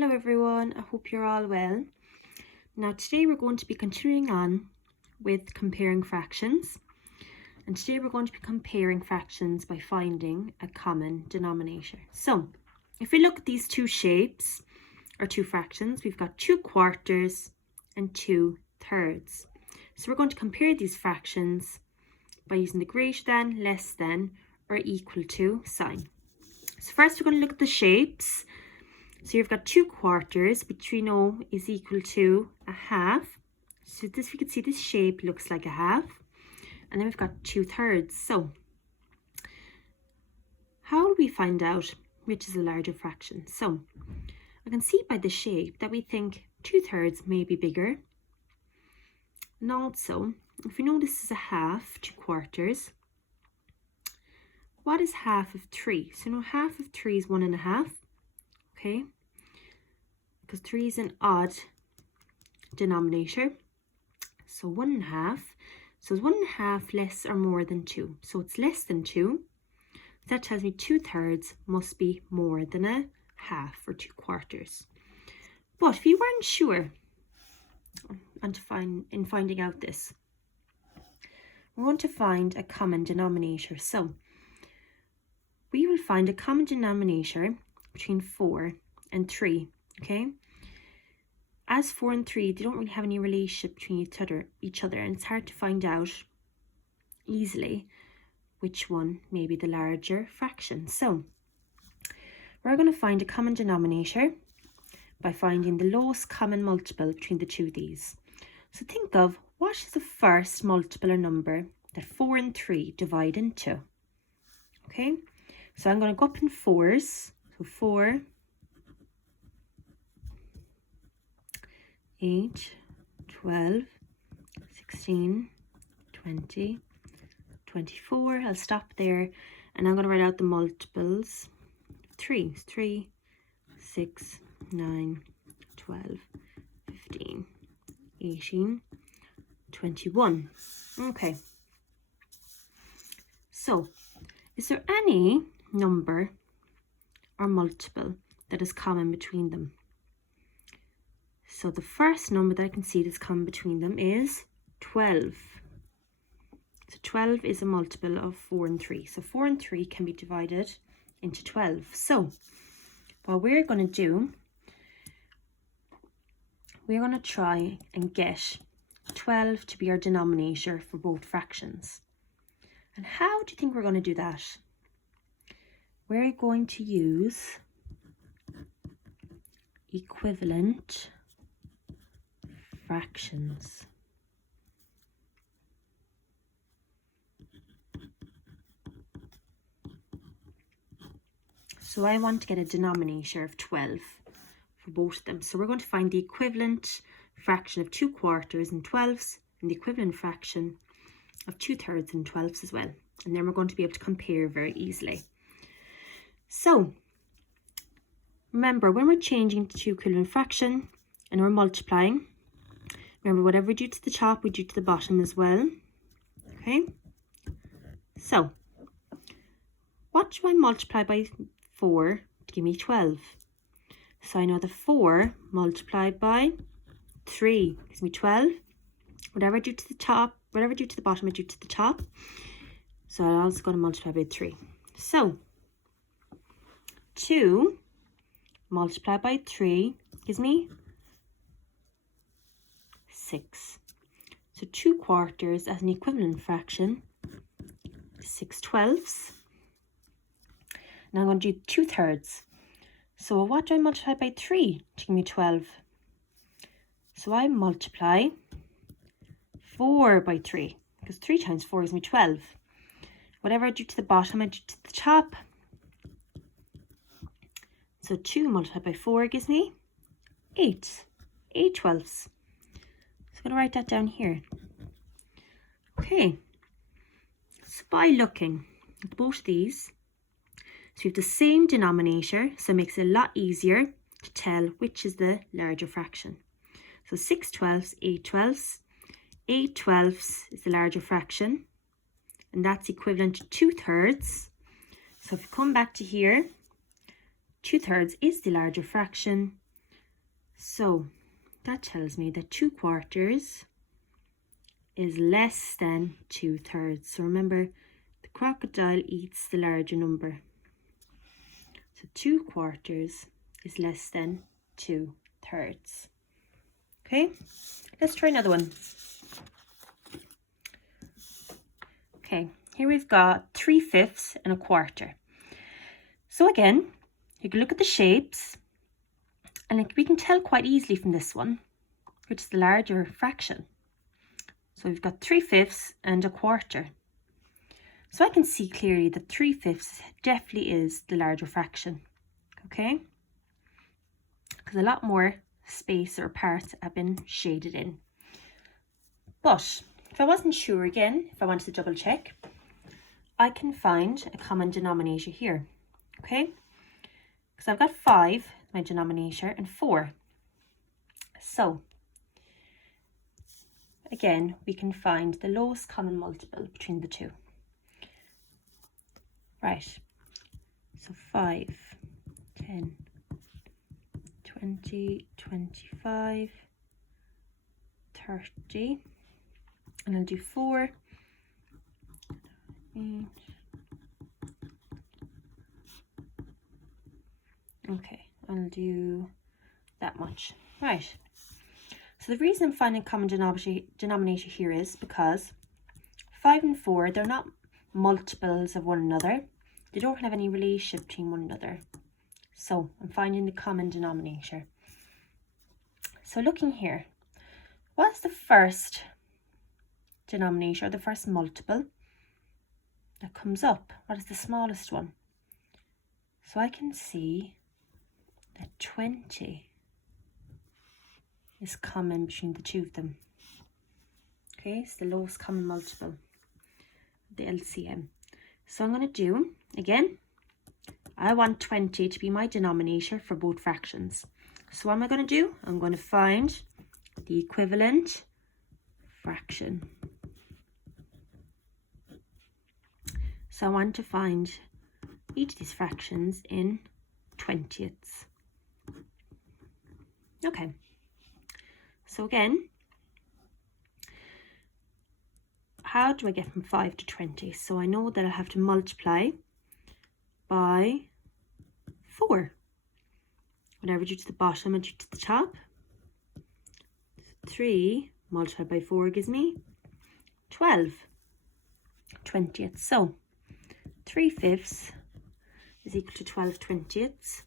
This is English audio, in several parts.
Hello everyone, I hope you're all well. Now today we're going to be continuing on with comparing fractions. And today we're going to be comparing fractions by finding a common denominator. So if we look at these two shapes, or two fractions, we've got 2/4 and 2/3. So we're going to compare these fractions by using the greater than, less than, or equal to sign. So first we're going to look at the shapes. So you've got 2/4, which we know is equal to a half. So this, we can see this shape looks like a half. And then we've got 2/3. So how will we find out which is a larger fraction? So I can see by the shape that we think 2/3 may be bigger. And also, if we know this is a half, 2/4, what is half of 3? So now half of 3 is 1.5. Okay, because 3 is an odd denominator. So 1.5. So is 1.5 less or more than 2? So it's less than 2. That tells me 2/3 must be more than a half or 2/4. But if you weren't sure, and in finding out this, we want to find a common denominator. So we will find a common denominator between 4 and 3, okay? As 4 and 3, they don't really have any relationship between each other, and it's hard to find out easily which one may be the larger fraction. So we're going to find a common denominator by finding the lowest common multiple between the two of these. So think of, what is the first multiple or number that 4 and 3 divide into? Okay, so I'm going to go up in 4s. So 4, 8, 12, 16, 20, 24. I'll stop there, and I'm going to write out the multiples. 3, 3, 6, 9, 12, 15, 18, 21. Okay. So, is there any number or multiple that is common between them? So the first number that I can see that's common between them is 12. So 12 is a multiple of 4 and 3. So 4 and 3 can be divided into 12. So what we're going to do, we're going to try and get 12 to be our denominator for both fractions. And how do you think we're going to do that? We're going to use equivalent fractions. So I want to get a denominator of 12 for both of them. So we're going to find the equivalent fraction of 2/4 and 12s, and the equivalent fraction of 2/3 and 12s as well. And then we're going to be able to compare very easily. So remember, when we're changing to equivalent fraction and we're multiplying, remember, whatever we do to the top, we do to the bottom as well. Okay, so what do I multiply by 4 to give me 12? So I know the 4 multiplied by 3 gives me 12. Whatever I do to the top, whatever I do to the bottom, I do to the top. So I'm also going to multiply by 3. So 2 multiplied by 3 gives me 6. So 2/4 as an equivalent fraction, 6/12. Now I'm going to do 2/3. So what do I multiply by 3 to give me 12? So I multiply 4 by 3, because 3 times 4 gives me 12. Whatever I do to the bottom, I do to the top. So 2 multiplied by 4 gives me 8. 8/12. So I'm going to write that down here. Okay. So by looking at both of these, so we have the same denominator, so it makes it a lot easier to tell which is the larger fraction. So 6/12, 8/12. 8/12 is the larger fraction, and that's equivalent to 2/3. So if we come back to here, 2/3 is the larger fraction, So that tells me that 2/4 is less than 2/3. So remember, the crocodile eats the larger number. So 2/4 is less than 2/3. Okay, let's try another one. Okay, here we've got 3/5 and 1/4. So again, you can look at the shapes, and we can tell quite easily from this one which is the larger fraction. So we've got 3/5 and 1/4. So I can see clearly that 3/5 definitely is the larger fraction, okay? Because a lot more space or parts have been shaded in. But if I wasn't sure again, if I wanted to double check, I can find a common denominator here, okay? Because I've got 5, my denominator, and 4. So again, we can find the lowest common multiple between the two. Right, so 5, 10, 20, 25, 30, and I'll do 4, 8. Okay, I'll do that much. Right, so the reason I'm finding common denominator here is because 5 and 4, they're not multiples of one another. They don't have any relationship between one another. So I'm finding the common denominator. So looking here, what's the first denominator, the first multiple that comes up? What is the smallest one? So I can see that 20 is common between the two of them. Okay, it's the lowest common multiple, the LCM. So I'm going to do, again, I want 20 to be my denominator for both fractions. So what am I going to do? I'm going to find the equivalent fraction. So I want to find each of these fractions in 20ths. Okay, so again, how do I get from 5 to 20? So I know that I have to multiply by 4. Whatever due to the bottom and due to the top. 3 multiplied by 4 gives me 12 20ths. So 3/5 is equal to 12 20ths.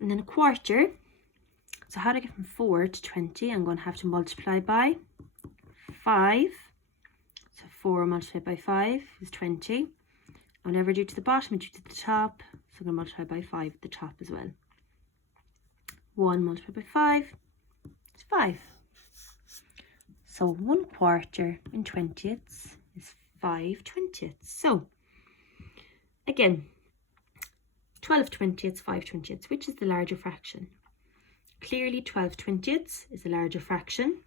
And then 1/4. So how do I get from 4 to 20? I'm going to have to multiply by 5. So 4 multiplied by 5 is 20. Whatever due to the bottom and due to the top, so I'm going to multiply by 5 at the top as well. 1 multiplied by 5 is 5. So 1/4 in 20ths is 5 20ths. So again, 12 20ths, 5 20ths, which is the larger fraction? Clearly 12 20ths is the larger fraction,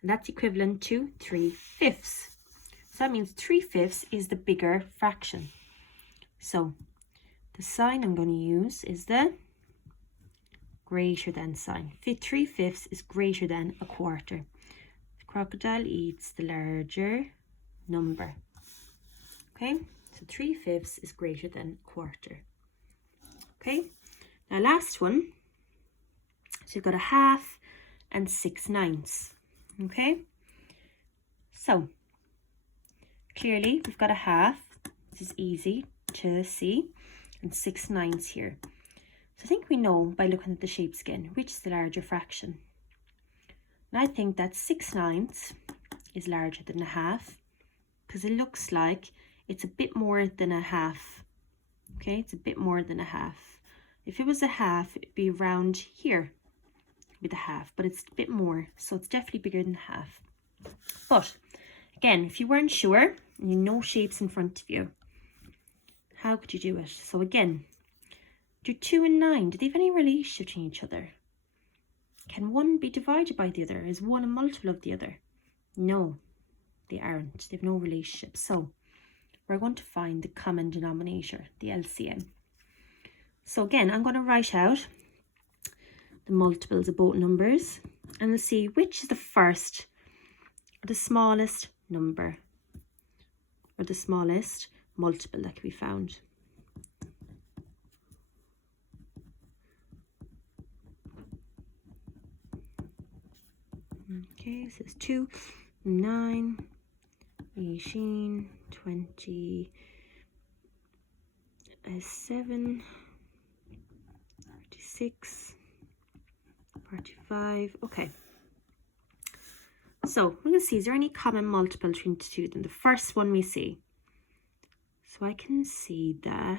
and that's equivalent to 3/5. So that means 3/5 is the bigger fraction. So the sign I'm going to use is the greater than sign. 3/5 is greater than 1/4. The crocodile eats the larger number. Okay, so 3/5 is greater than 1/4. Okay, now last one. So you've got 1/2 and 6/9. Okay, so clearly we've got 1/2. This is easy to see, and 6/9 here. So I think we know by looking at the shapes again which is the larger fraction. And I think that 6/9 is larger than 1/2 because it looks like it's a bit more than 1/2. Okay, it's a bit more than 1/2. If it was 1/2, it'd be around here with 1/2, but it's a bit more, so it's definitely bigger than 1/2. But again, if you weren't sure and you know shapes in front of you, how could you do it? So again, do 2 and 9, do they have any relationship to each other? Can one be divided by the other? Is one a multiple of the other? No, they aren't. They have no relationship. So we're going to find the common denominator, the LCM. So again, I'm going to write out the multiples of both numbers, and we'll see which is the first, or the smallest number, or the smallest multiple that can be found. Okay, so it's 2, 9, 18, 20, 7, 36, 45. Okay. So we're going to see, is there any common multiple between the two of them? The first one we see. So I can see that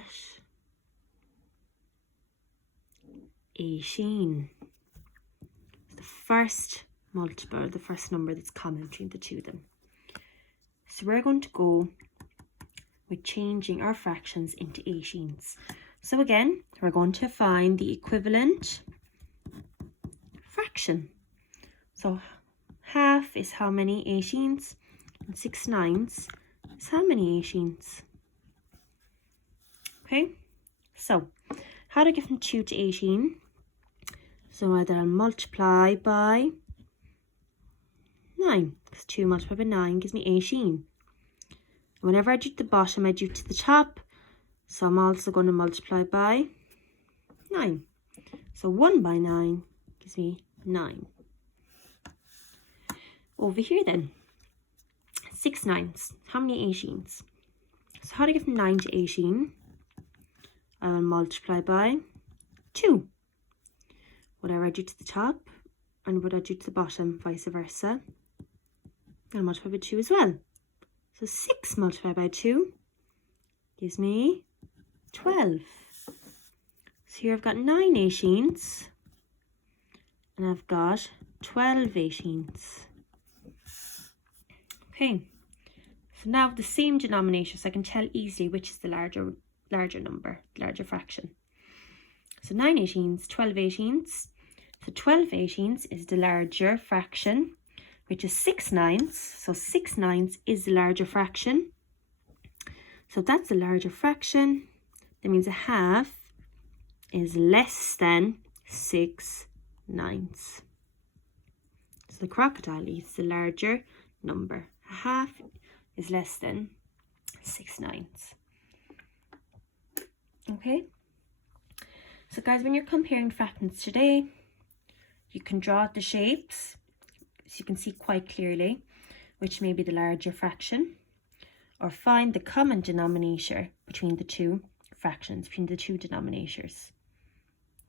18. The first multiple, the first number that's common between the two of them. So we're going to go with changing our fractions into 18s. So again, we're going to find the equivalent fraction. So half is how many 18s? And 6 9s is how many 18s? Okay, so how do I get from 2 to 18? So either I'll multiply by 9, because 2 multiplied by 9 gives me 18. Whenever I do to the bottom, I do to the top. So I'm also going to multiply by 9. So 1 by 9 gives me 9. Over here then, 6 9s. How many 18s? So how do I get from 9 to 18? I will multiply by 2. Whatever I do to the top and what I do to the bottom, vice versa, I'll multiply by 2 as well. So 6 multiplied by 2 gives me 12. So here I've got 9 18s and I've got 12 18s. Okay, so now the same denominator, so I can tell easily which is the larger number, larger fraction. So 9 18s, 12 18s. So 12 18s is the larger fraction, which is 6 9s. So 6 9s is the larger fraction. So if that's the larger fraction, that means a half is less than 6 9s. So the crocodile eats the larger number. A half is less than 6 9s. Okay. So guys, when you're comparing fractions today, you can draw out the shapes so you can see quite clearly which may be the larger fraction, or find the common denominator between the two fractions, between the two denominators.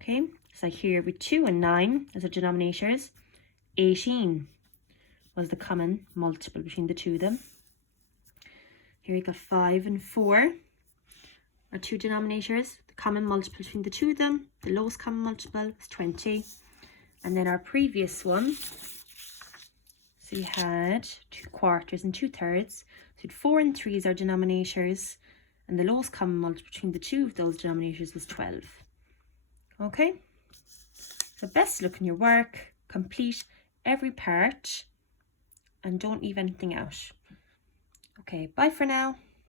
Okay, so here with 2 and 9 as the denominators, 18 was the common multiple between the two of them. Here we got 5 and 4 are two denominators. The common multiple between the two of them, the lowest common multiple is 20. And then our previous one, so we had 2 quarters and 2 thirds. So 4 and 3 is our denominators, and the lowest common multiple between the two of those denominators was 12. Okay, so best look in your work, complete every part, and don't leave anything out. Okay, bye for now.